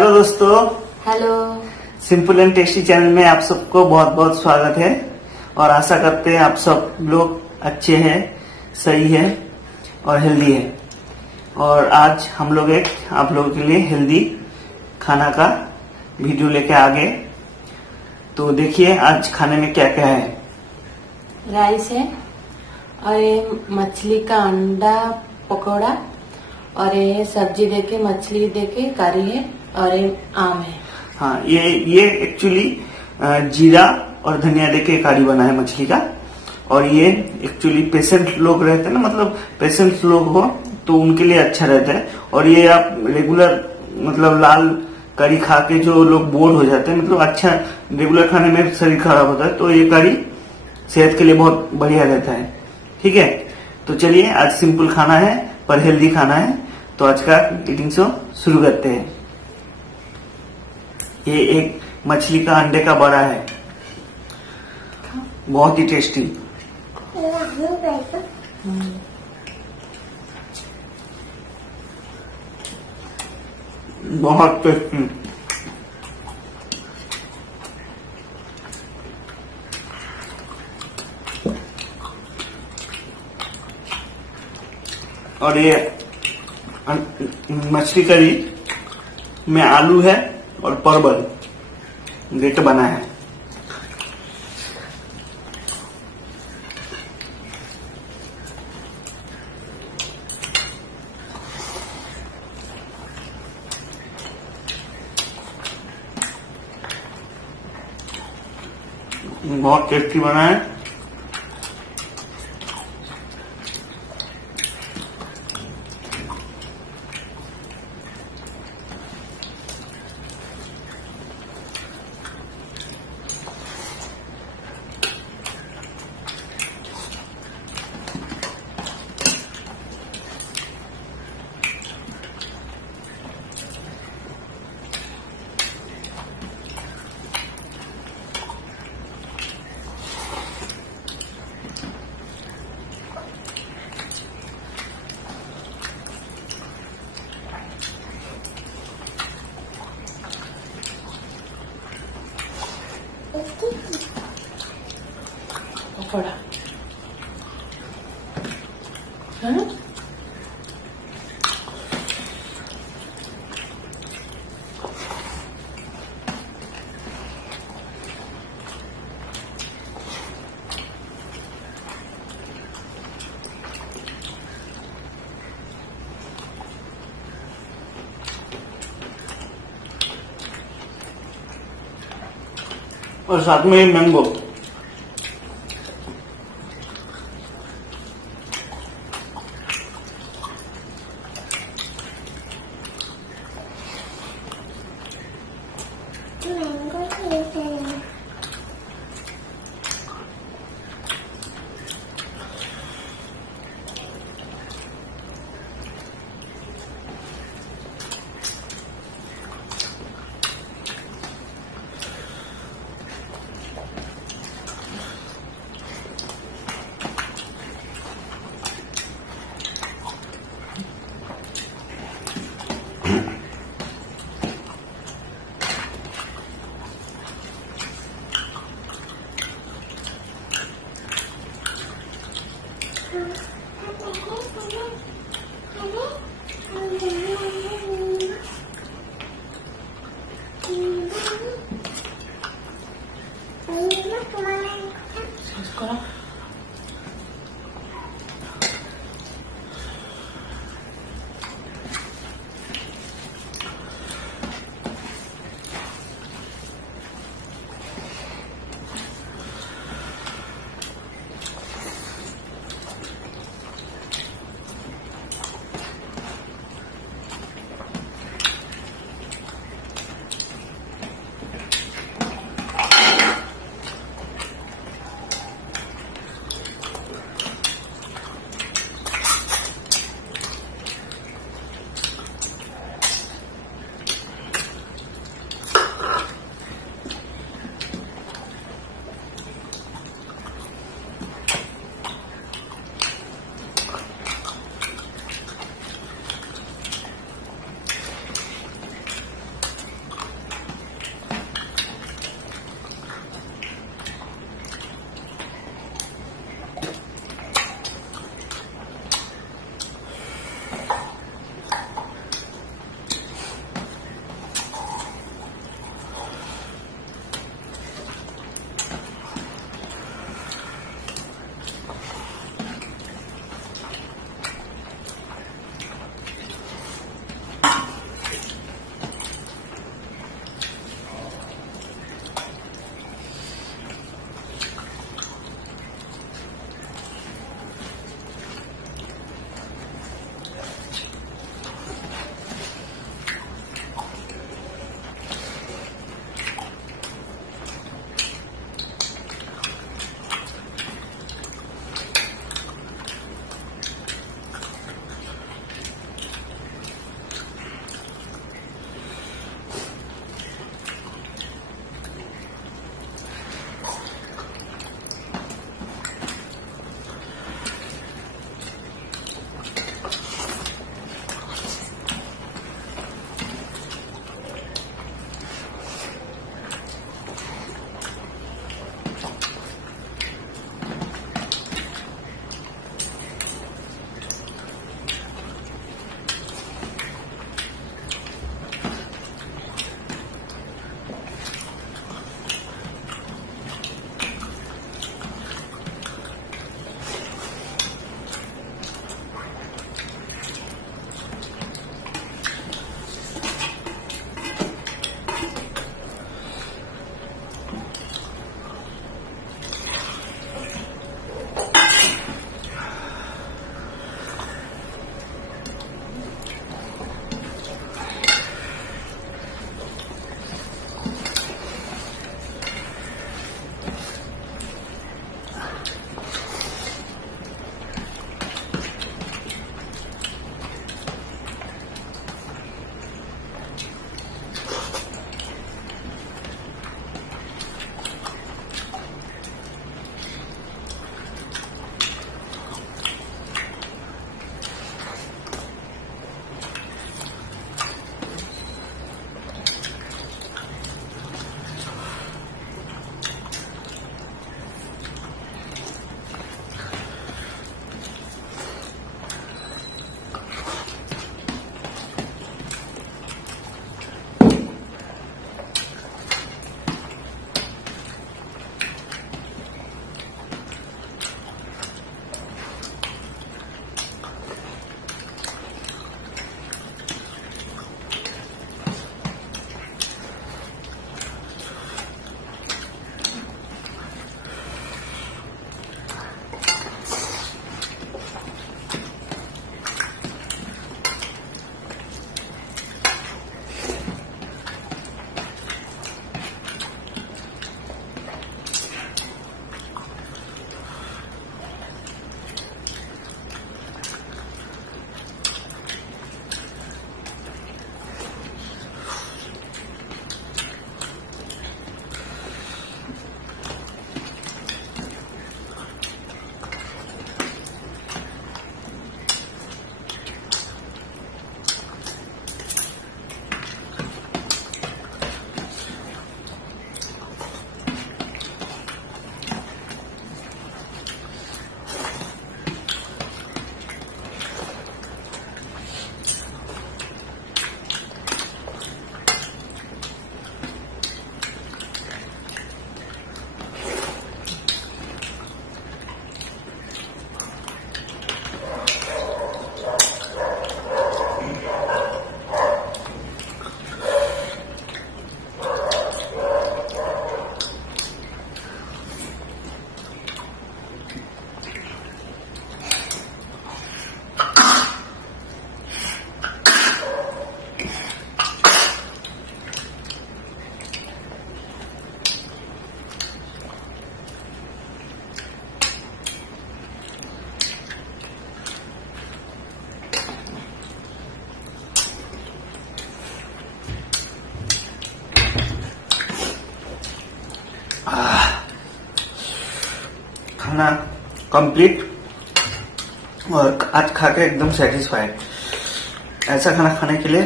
Hello दोस्तों, hello. Simple and tasty channel में आप सबको बहुत बहुत स्वागत है और आशा करते हैं आप सब लोग अच्छे हैं, सही है और हेल्दी है। और आज हम लोग एक आप लोगों के लिए हेल्दी खाना का वीडियो लेके आ गए। तो देखिए आज खाने में क्या क्या है। राइस है और ये मछली का अंडा पकौड़ा और ये सब्जी देके मछली देके करी है और ये आम है। हाँ, ये एक्चुअली जीरा और धनिया देके करी बना है मछली का। और ये एक्चुअली पेशेंट लोग रहते हैं ना, मतलब पेशेंट लोग हो तो उनके लिए अच्छा रहता है। और ये आप रेगुलर मतलब लाल करी खा के जो लोग बोर हो जाते हैं, मतलब अच्छा रेगुलर खाने में शरीर खराब होता है, तो ये करी सेहत के लिए बहुत बढ़िया रहता है। ठीक है, तो चलिए आज सिंपल खाना है पर हेल्दी खाना है, तो आज का ईटिंग शो शुरू करते हैं। ये एक मछली का अंडे का बड़ा है, बहुत ही टेस्टी। बहुत टेस्टी। और ये मछली करी में आलू है और परवल देके बना है। बहुत टेस्टी बना है। पकौड़ा हाँ? और साथ में मैंगो। खाना कंप्लीट और आज खा के एकदम सेटिस्फाइड। ऐसा खाना खाने के लिए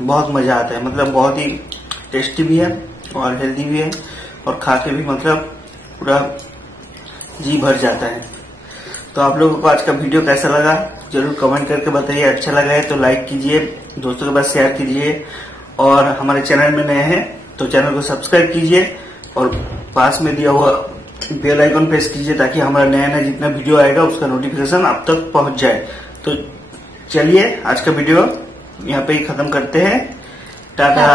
बहुत मजा आता है, मतलब बहुत ही टेस्टी भी है और हेल्दी भी है और खा के भी मतलब पूरा जी भर जाता है। तो आप लोगों को आज का वीडियो कैसा लगा जरूर कमेंट करके बताइए। अच्छा लगा है तो लाइक कीजिए, दोस्तों के पास शेयर कीजिए और हमारे चैनल में नए हैं तो चैनल को सब्सक्राइब कीजिए और पास में दिया हुआ बेल आइकन प्रेस कीजिए ताकि हमारा नया नया जितना वीडियो आएगा उसका नोटिफिकेशन आप तक पहुंच जाए। तो चलिए आज का वीडियो यहाँ पे ही खत्म करते हैं। टाटा।